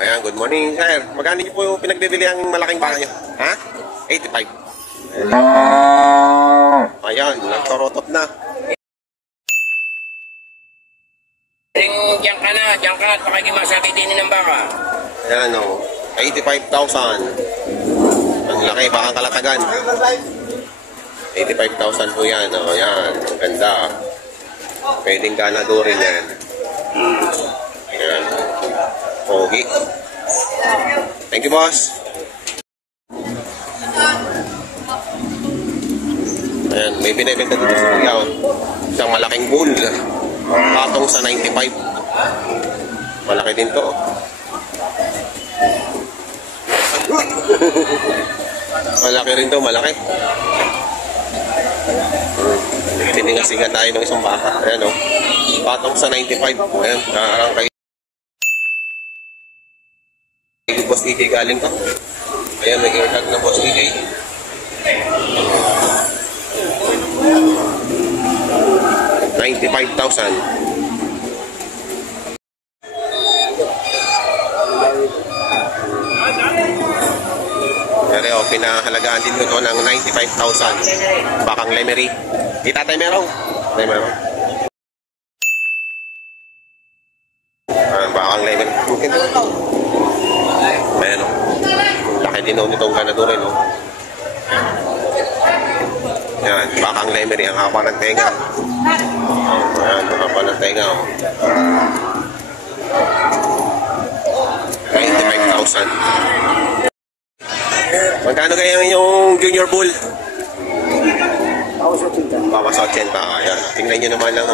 Ayan, good morning, sir. Magkano niyo po yung pinagbibili ang malaking baka niyo? Ha? 85. Ayan, nagtorotot na. Diyan ka at pakikimasakit din ng baka. Ayan o, 85,000. Ang laki, bakang kalatagan. 85,000 po yan. O, ayan, ang ganda. Pwedeng ganadurin yan. Ayan. Pogi. Thank you, boss. Ayan, may binibenta dito sa kuya. Isang malaking bull. Patong sa 95. Malaki din to. Malaki rin to, malaki. Tiningasingan tayo ng isang baka. Ayan o. Patong sa 95. Ayan, karang kayo. Boss EJ galing to. Ayan, may eartag na Boss EJ. $95,000. Pero pinahalagaan din ko ng 95,000. Bakang lemery. Di tatay merong? Tatay merong. Bakang lemery. Ayan o. Laki din o nitong ganadurin o. Ayan, bakang lemery. Ang haba ng tenga. Ayan, ang haba ng tenga o. 95,000. Magkano kaya yung junior bull? Bawas 80. Ayan. Tingnan nyo naman lang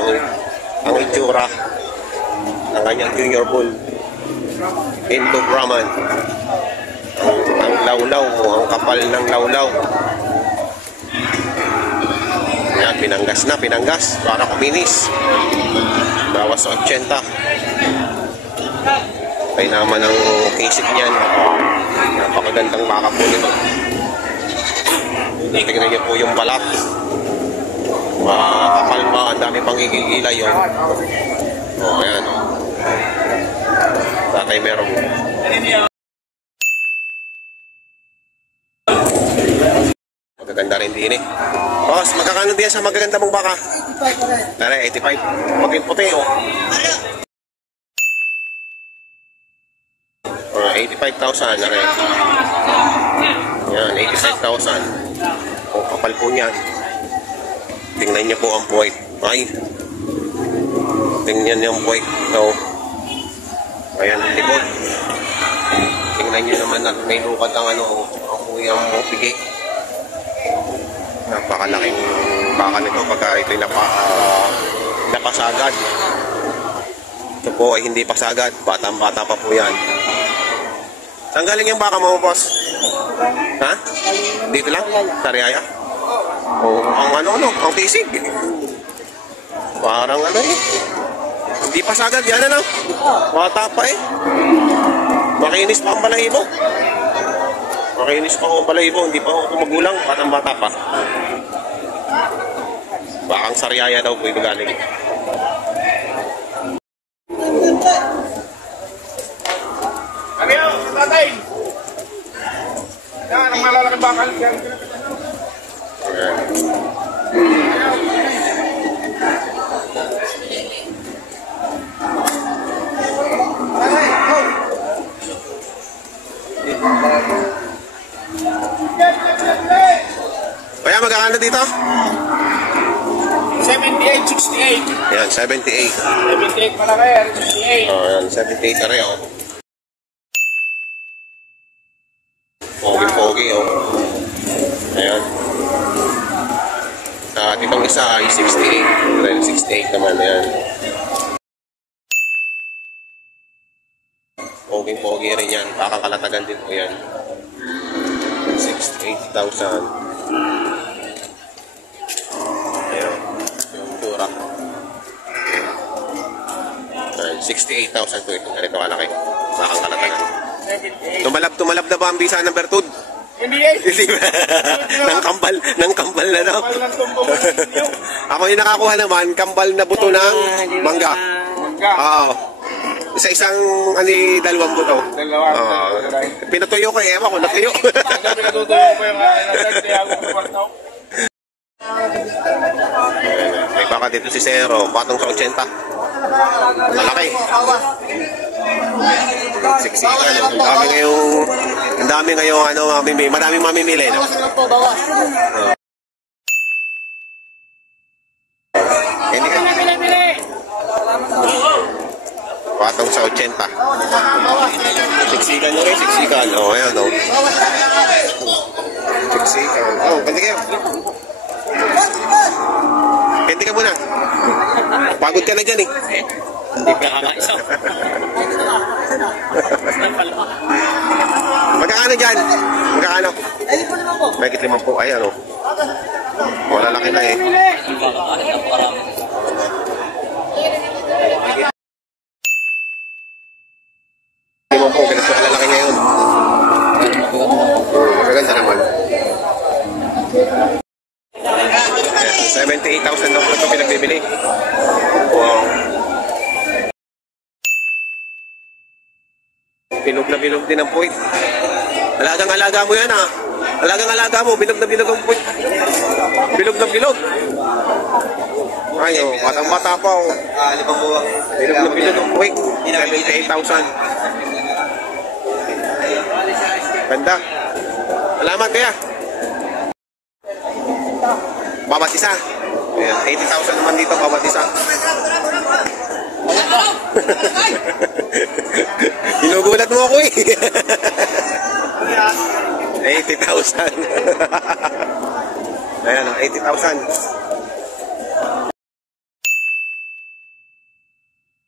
ang itsura ng kanyang junior bull. Into Brahman. Ang lawlaw, ang kapal ng lawlaw. Ayan, pinanggas na, pinanggas. Para kuminis. Bawas 80. Kaya naman ang kisip niyan. Napakagandang baka po nito. Tingnan niyo po yung balat. Makakapal pa, ang dami pang igigilay yun. O, ayan o. Tatay merong. Magaganda rin din eh. Boss, magkakano din sa magaganda mong baka? 85. Puti-puti o. 85,000 na rin. Yan, 85,000. O, kapal po niyan. Tingnan niyo po ang puwit. Ay. Tingnan niyo ang puwit. So, ayan, likod. Tingnan niyo naman at may lukat ang ang kuyang mo pigi. Napakalaking baka nito pagka ito'y napasagad. Ito po ay hindi pasagad. Batang-bata pa po yan. Saan galing yung baka mo, boss? Ha? Dito lang? Sa Riaya? O, ang ang tisig. Parang eh. Hindi pa sagad, yan ano? Bata pa eh. Makinis pa ang balahibo. Makinis pa ang balahibo, hindi pa ako magulang, batang bata pa. Bakang sa Riaya daw po ito galing. Tatay! Yan, ang malalaking bakal. Kaya magkakano dito? 78, 68. Yan, 78. 78 malaki, 68. Oh, yan, 78 na rin oh. Pogi-pogi oh. Ayan. At itong isa ay 68. Ren 68 naman, ayan. Pogi-pogi rin yan. Pakakalatagan din po yan. 68,000. Ayan. Yung tura. 68,000 po ito. Ganito kalaki. Pakakalatagan. Tumalab na ba ang bisa ng Bertud? Hindi eh. Nang kambal na daw. Ako yung nakakuha naman, kambal na buto ng mangga. Oo. Isa-isang ani dalawang buto. Dalawa. Pinatuyo ko ewan ko natuyo. Sabi ka tutuyo ko yung kaya ako kumartaw. May baka dito si Zero, patong sa 80. Malaki. Siksikan. Ang dami ngayong ano, maraming mamimili. No? Hindi ka. Patong sa 80. Siksikan nyo rin, siksikan. O, ayan o. Siksikan. O, pwede kayo. Pwede ka muna. Pagod ka na dyan eh. Hindi ka kakaisa. Magkakano dyan? Magkakano? Mahigit 50. Ayan o. Wala laki na eh. Po, ganito kalalaki ngayon. Magaganda naman. 78,000 na po ito pinagbibili. Wow. Bilog na bilog din ang puwit. Alagang-alaga mo yan ha. Alagang-alaga mo, bilog na bilog ang puwit. Bilog na bilog. Ayo, batang-bata pa oh. Bilog na bilog ang puwit. 78,000. Ganda. Salamat kaya. Bawat isa. Ayan, 80,000 naman dito bawat isa. Ginugulat mo ako eh. 80,000. Ayan, 80,000.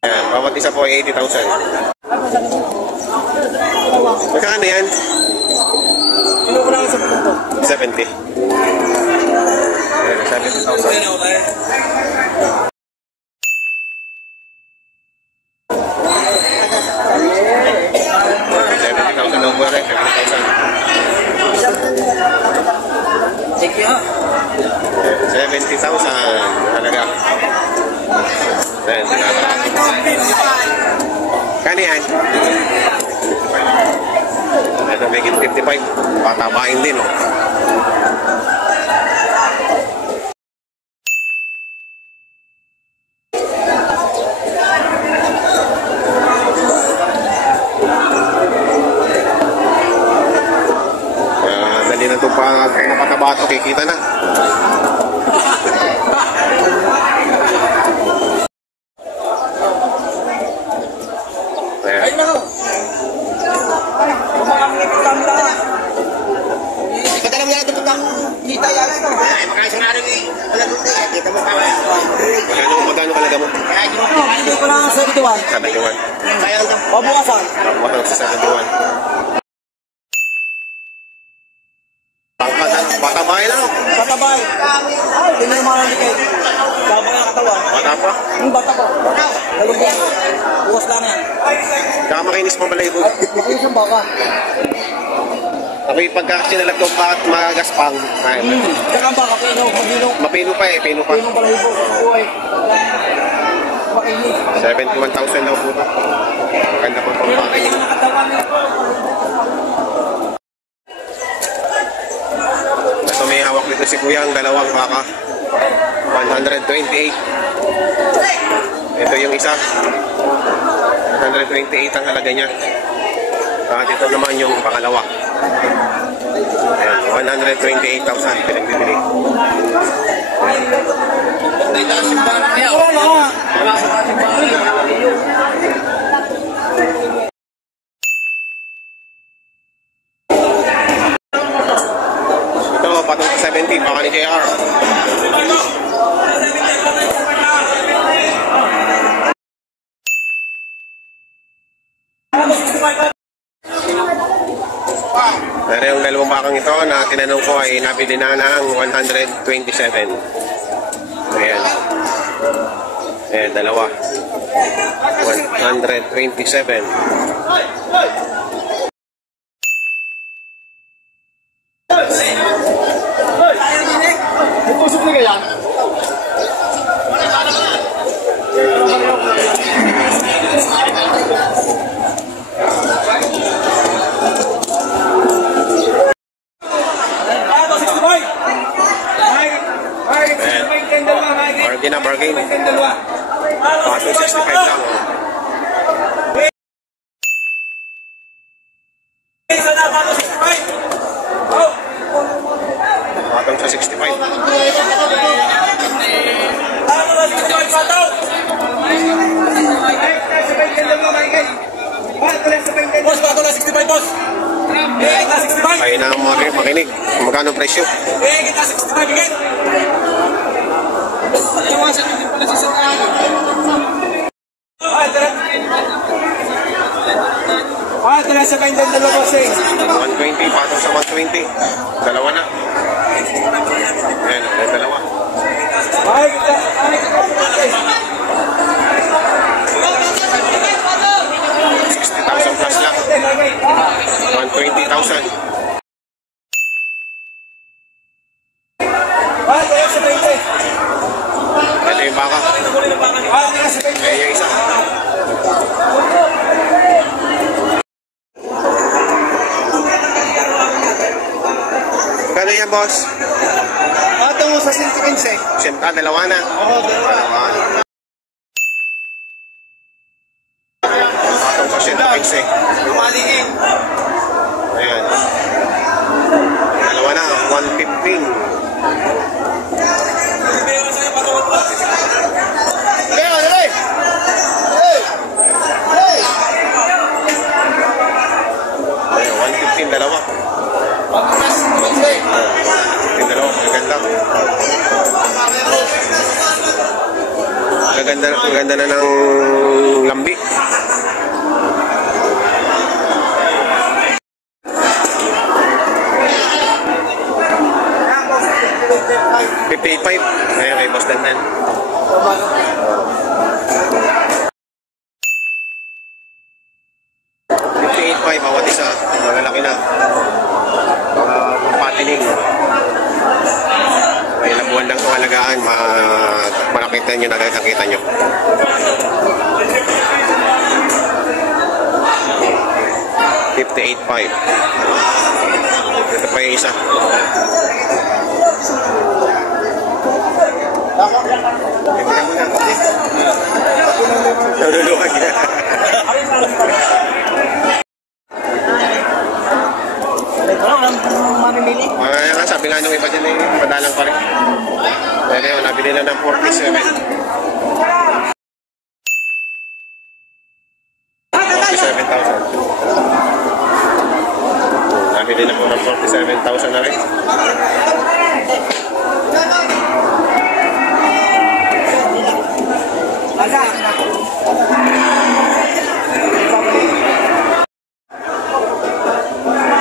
Ayan, bawat isa po ay 80,000. Magkano yan? 70. Ayan, 70,000. Ang buwan rin, 70,000. Sige ha. 70,000. Halaga. Ayan, kano yan? Ito, make it 55. Patabain din, oh. Dali na ito pa napataba ito, kikita na. Ayan. Padalam nga ito pagkang kita yan ito. Ay, makasang araw eh. Wala doon eh. Kita mo pa. Magkano kalaga mo? Hindi ko lang sa bituan. 71. Kaya ito. Pabukasan. Pabukasan sa 71. Patabay lang. Patabay. Ay, hindi naman ang likay. Babay ang katawan. Bata pa. Bata pa. Galubong. Bukas lang yan. Kaya makinis mo pala ito. Ay, isang baka. Ako'y pagka sinalagto pa at magaspang. Tsaka ang baka, pino. Mapino pa eh, pino pa. Pino pala hibo. Buhay. Makinis. 71,000 daw po ito. Maganda po Pero pang kaya ang katawan niya. Ito may hawak dito si Kuya, ang dalawang baka. 128. Ito yung isa. 128 ang halaga niya. At ito naman yung pangalawa. Ayan, 128,000 pinagbibili. Ito, patong 70, baka ni JR. Pero yung dalawang bakang ito na tinanong ko ay nabili na ng 127. Ayan. Ayan, dalawa. 127. Pupusok na kaya? Kaya na mo rin makinig. Magkano ang presyo? Ito na sa kanyang dalawa boss eh. 120, pato sa 120. Dalawa na. Ayan, may dalawa. Ay, kita. 60,000 plus lang. 120,000. Ay, ito na sa 20. Ito yung baka. Ay, ito na sa 20. Ayan yung isa. Kano yan, boss? Ito mo sa 115. Siyempre, dalawa na. Oo, dalawa. Dalawa. Patong sa 115. Lumaligin. Ayan. Dalawa na, 115. Kaya, dali. Hey! Hey! Ayan, 115, dalawa. 115, dalawa. Maganda. Maganda na ng lambi. $58,500. Ayan, kay Boss Dandan. $58,500 bawat isa. Malalaki na. Patining. May ilang buwan lang itong alagaan. Malakita nyo, nakita nyo. $58,500. Ito pa yung isa. Naluluwag na. Mamimili. Kaya nga, sabi nga nung iba dyan padalang pa rin. Kaya ngayon, nabili na ng 47. 47,000. Nabili na po ng 47,000 na rin.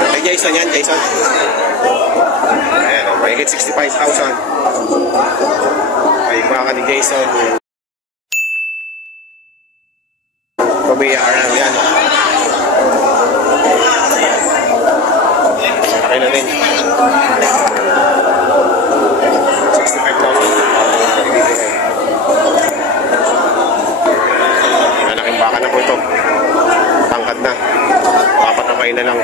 Ay, Jason yan, Jason. Ayan, mahigit 65,000. Ay, baka ni Jason. Pabaya RM yan. Okay na rin. 65,000. Malaking baka na po ito. Tangkad na. Papat na kain na lang.